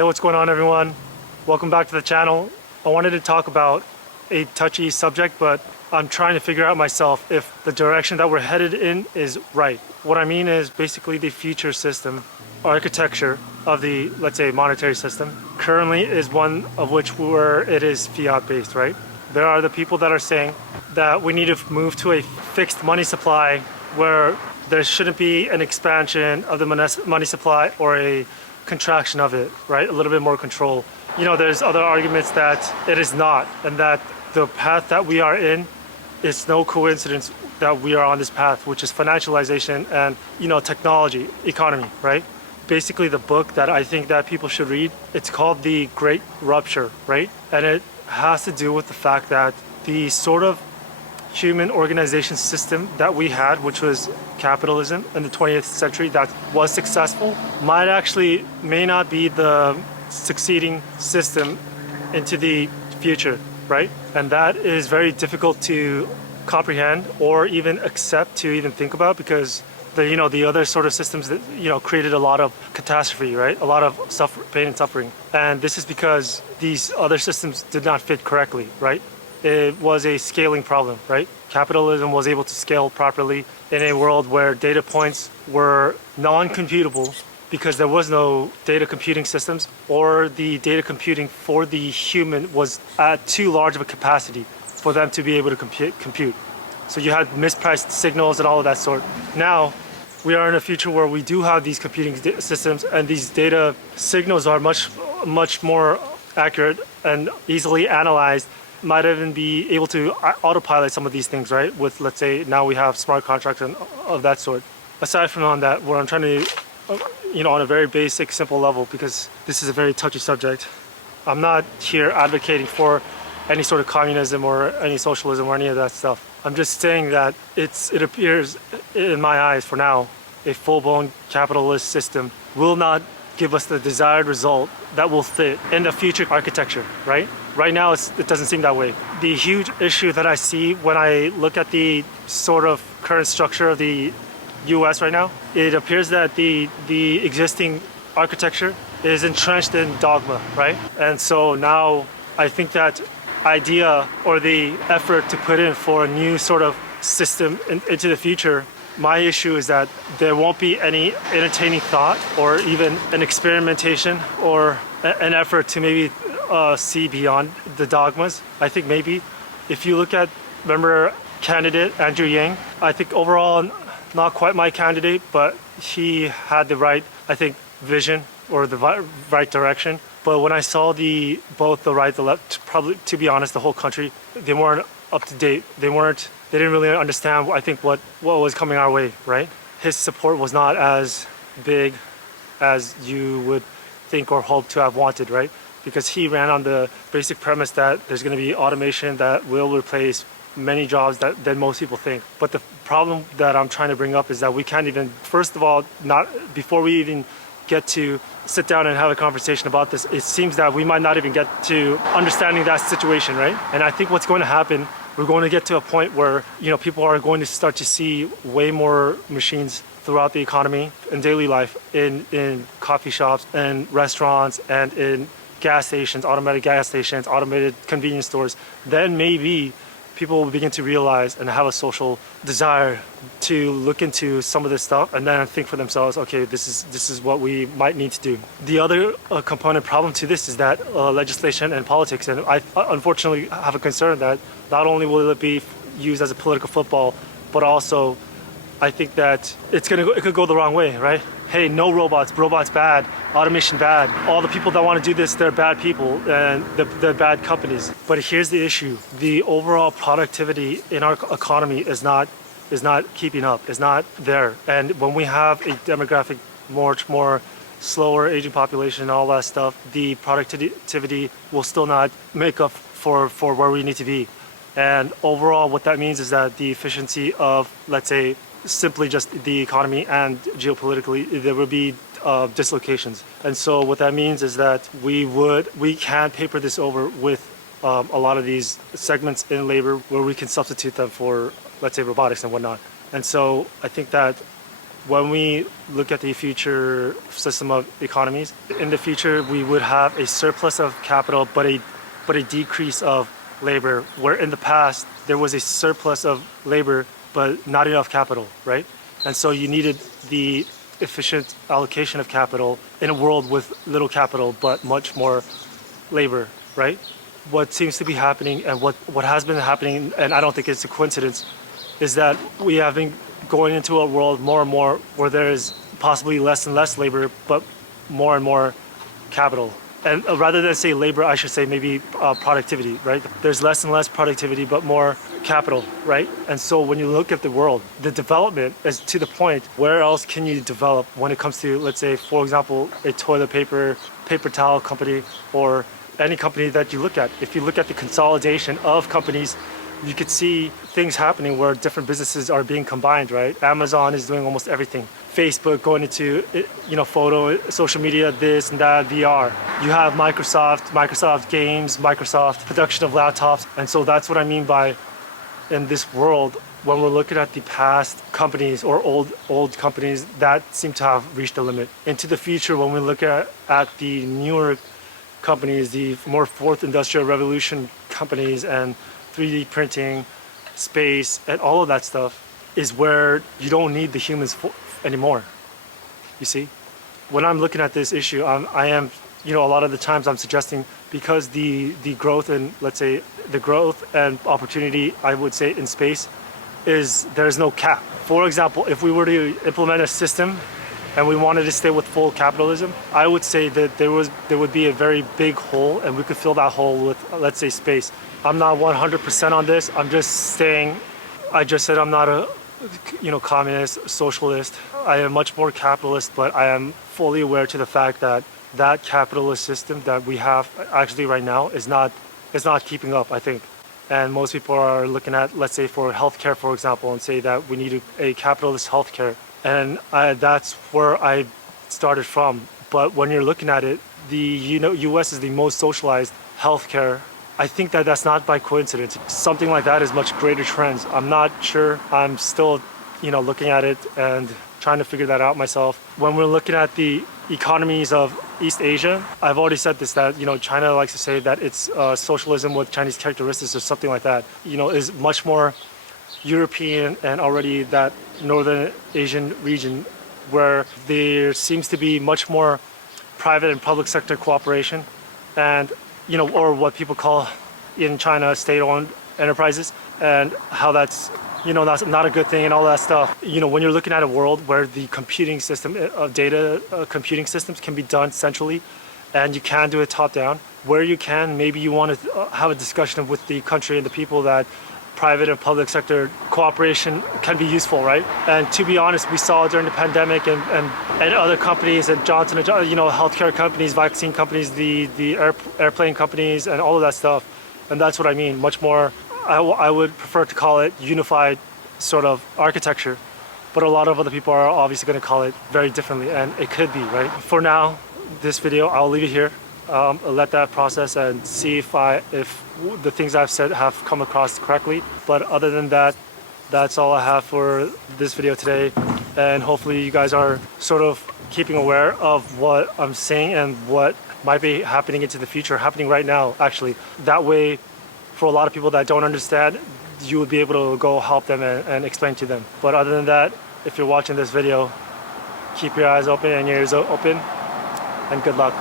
Hey, what's going on, everyone? Welcome back to the channel. I wanted to talk about a touchy subject, but I'm trying to figure out myself if the direction that we're headed in is right. What I mean is basically the future system architecture of the, let's say, monetary system currently is one of which where it is fiat based, right? There are the people that are saying that we need to move to a fixed money supply where there shouldn't be an expansion of the money supply or a contraction of it, right? A little bit more control. You know, there's other arguments that it is not, and that the path that we are in, it's no coincidence that we are on this path, which is financialization and, you know, technology, economy, right? Basically, the book that I think that people should read, it's called The Great Rupture, right? And it has to do with the fact that the sort of human organization system that we had, which was capitalism in the 20th century that was successful, may not be the succeeding system into the future, right? And that is very difficult to comprehend or even accept, to even think about, because the other sort of systems that created a lot of catastrophe, right? A lot of pain and suffering. And this is because these other systems did not fit correctly, right? It was a scaling problem, right? Capitalism was able to scale properly in a world where data points were non-computable because there was no data computing systems, or the data computing for the human was at too large of a capacity for them to be able to compute. So you had mispriced signals and all of that sort. Now, we are in a future where we do have these computing systems, and these data signals are much more accurate and easily analyzed. Might even be able to autopilot some of these things, right? With, let's say, now we have smart contracts and of that sort. Aside from on that, what I'm trying to, on a very basic, simple level, because this is a very touchy subject, I'm not here advocating for any sort of communism or any socialism or any of that stuff. I'm just saying that it appears, in my eyes for now, a full-blown capitalist system will not give us the desired result that will fit in the future architecture, right? Right now, it doesn't seem that way. The huge issue that I see when I look at the sort of current structure of the US right now, it appears that the existing architecture is entrenched in dogma, right? And so now I think that idea or the effort to put in for a new sort of system into the future, my issue is that there won't be any entertaining thought or even an experimentation or an effort to maybe see beyond the dogmas. I think maybe if you look at, remember candidate Andrew Yang, I think overall not quite my candidate, but he had the right, I think, vision or the right direction. But when I saw both the right, the left, probably, to be honest, the whole country, they weren't up to date. They didn't really understand, I think, what was coming our way, right? His support was not as big as you would think or hope to have wanted, right? Because he ran on the basic premise that there's going to be automation that will replace many jobs than most people think. But the problem that I'm trying to bring up is that we can't even, first of all, before we even get to sit down and have a conversation about this, it seems that we might not even get to understanding that situation, right? And I think what's going to happen, we're going to get to a point where people are going to start to see way more machines throughout the economy and daily life, in coffee shops and restaurants and in gas stations, automated gas stations, automated convenience stores. Then maybe people will begin to realize and have a social desire to look into some of this stuff and then think for themselves, okay, this is what we might need to do. The other component problem to this is that legislation and politics, and I unfortunately have a concern that not only will it be used as a political football, but also I think that it could go the wrong way, right? Hey, no robots bad, automation bad. All the people that want to do this, they're bad people and they're bad companies. But here's the issue. The overall productivity in our economy is not keeping up, is not there. And when we have a demographic much more slower aging population and all that stuff, the productivity will still not make up for where we need to be. And overall, what that means is that the efficiency of, let's say, simply just the economy and geopolitically, there will be dislocations. And so what that means is that we can paper this over with a lot of these segments in labor where we can substitute them for, let's say, robotics and whatnot. And so I think that when we look at the future system of economies, in the future we would have a surplus of capital, but a decrease of labor, where in the past there was a surplus of labor but not enough capital, right? And so you needed the efficient allocation of capital in a world with little capital but much more labor, right? What seems to be happening and what has been happening, and I don't think it's a coincidence, is that we have been going into a world more and more where there is possibly less and less labor but more and more capital. And rather than say labor, I should say maybe productivity, right? There's less and less productivity but more capital, right? And so when you look at the world, the development is to the point, where else can you develop when it comes to, let's say, for example, a toilet paper towel company, or any company that you look at. If you look at the consolidation of companies, you could see things happening where different businesses are being combined, right? Amazon is doing almost everything. Facebook going into, photo, social media, this and that, VR. You have Microsoft Games, Microsoft production of laptops. And so that's what I mean by, in this world, when we're looking at the past companies or old companies that seem to have reached a limit. Into the future, when we look at the newer companies, the more fourth industrial revolution companies and 3D printing, space, and all of that stuff, is where you don't need the humans anymore. You see? When I'm looking at this issue, I am, a lot of the times I'm suggesting, because the growth and, let's say, the growth and opportunity, I would say, in space, is there's no cap. For example, if we were to implement a system and we wanted to stay with full capitalism, I would say that there would be a very big hole, and we could fill that hole with, let's say, space. I'm not 100% on this. I'm just saying, I just said I'm not a communist, socialist. I am much more capitalist, but I am fully aware to the fact that that capitalist system that we have actually right now is not keeping up, I think. And most people are looking at, let's say, for healthcare, for example, and say that we need a capitalist healthcare. And that's where I started from. But when you're looking at it, the U.S. is the most socialized healthcare. I think that that's not by coincidence. Something like that is much greater trends. I'm not sure. I'm still, looking at it and trying to figure that out myself. When we're looking at the economies of East Asia, I've already said this, that, China likes to say that it's socialism with Chinese characteristics or something like that, is much more European and already that Northern Asian region, where there seems to be much more private and public sector cooperation and, or what people call in China state-owned enterprises, and how that's, that's not a good thing and all that stuff. When you're looking at a world where the computing system of data, computing systems can be done centrally, and you can do it top down, where you can, maybe you want to have a discussion with the country and the people that private and public sector cooperation can be useful, right? And to be honest, we saw during the pandemic and other companies, and Johnson & Johnson, healthcare companies, vaccine companies, the airplane companies, and all of that stuff. And that's what I mean, much more, I would prefer to call it unified sort of architecture. But a lot of other people are obviously going to call it very differently, and it could be, right? For now, this video, I'll leave it here. Let that process and see if the things I've said have come across correctly. But other than that, that's all I have for this video today. And hopefully you guys are sort of keeping aware of what I'm saying and what might be happening into the future, happening right now, actually. That way, for a lot of people that don't understand, you would be able to go help them and explain to them. But other than that, if you're watching this video, keep your eyes open and your ears open, and good luck.